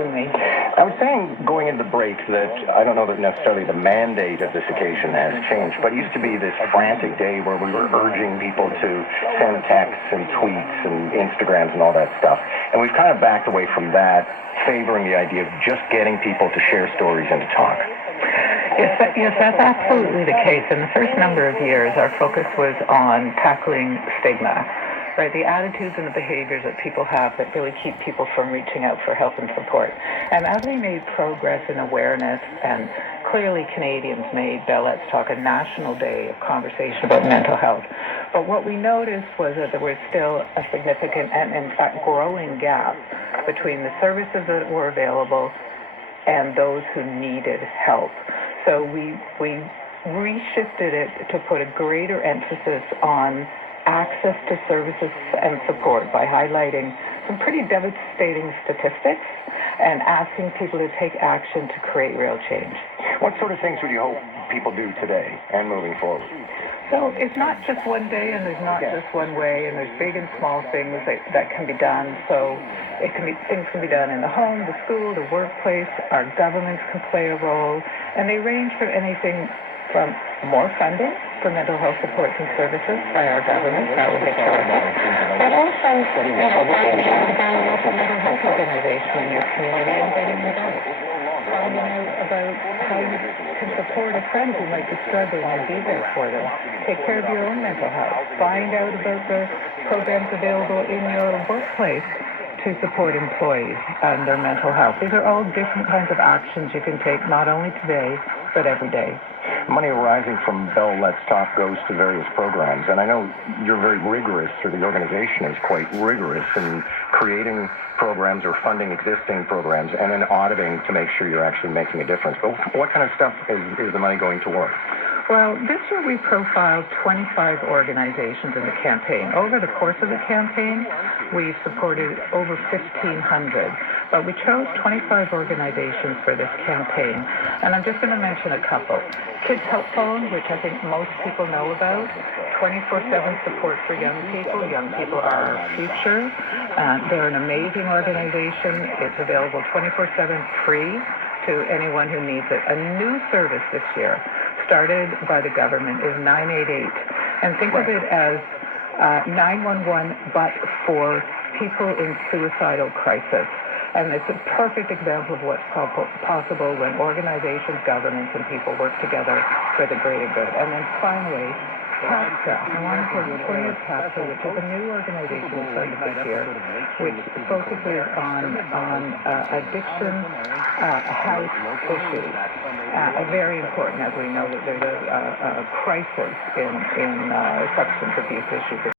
I was saying going into the break that I don't know that necessarily the mandate of this occasion has changed, but it used to be this frantic day where we were urging people to send texts and tweets and Instagrams and all that stuff. And we've kind of backed away from that, favoring the idea of just getting people to share stories and to talk. Yes, that's absolutely the case. In the first number of years, our focus was on tackling stigma. Right, the attitudes and the behaviors that people have that really keep people from reaching out for help and support. And as we made progress in awareness, and clearly Canadians made Let's Talk a national day of conversation about mental health. But what we noticed was that there was still a significant and, in fact, growing gap between the services that were available and those who needed help. So we reshifted it to put a greater emphasis on access to services and support by highlighting some pretty devastating statistics and asking people to take action to create real change. What sort of things would you hope people do today and moving forward? So it's not just one day and there's not just one way, and there's big and small things that can be done. So things can be done in the home, the school, the workplace. Our governments can play a role, and they range from anything from more funding for mental health supports and services by our government, that will be terrific, but also finding a local mental health organization in your community and getting involved. Finding out about how you can support a friend who might be struggling and be there for them. Take care of your own mental health. Find out about the programs available in your workplace to support employees and their mental health. These are all different kinds of actions you can take, not only today, but every day. Money arising from Bell Let's Talk goes to various programs, and I know you're very rigorous, or the organization is quite rigorous in creating programs or funding existing programs and then auditing to make sure you're actually making a difference. But what kind of stuff is the money going towards? Well, this year we profiled 25 organizations in the campaign. Over the course of the campaign, we supported over 1,500, but we chose 25 organizations for this campaign. And I'm just going to mention a couple. Kids Help Phone, which I think most people know about, 24/7 support for young people. Young people are our future. They're an amazing organization. It's available 24/7 free to anyone who needs it. A new service this year, started by the government, is 988. And think of it as 911, but for people in suicidal crisis. And it's a perfect example of what's possible when organizations, governments, and people work together for the greater good. And then finally, CAPSA. I want to point out CAPSA, which is a new organization we started this year, which focuses on addiction health issues. Very important, as we know that there's a crisis in substance abuse issues.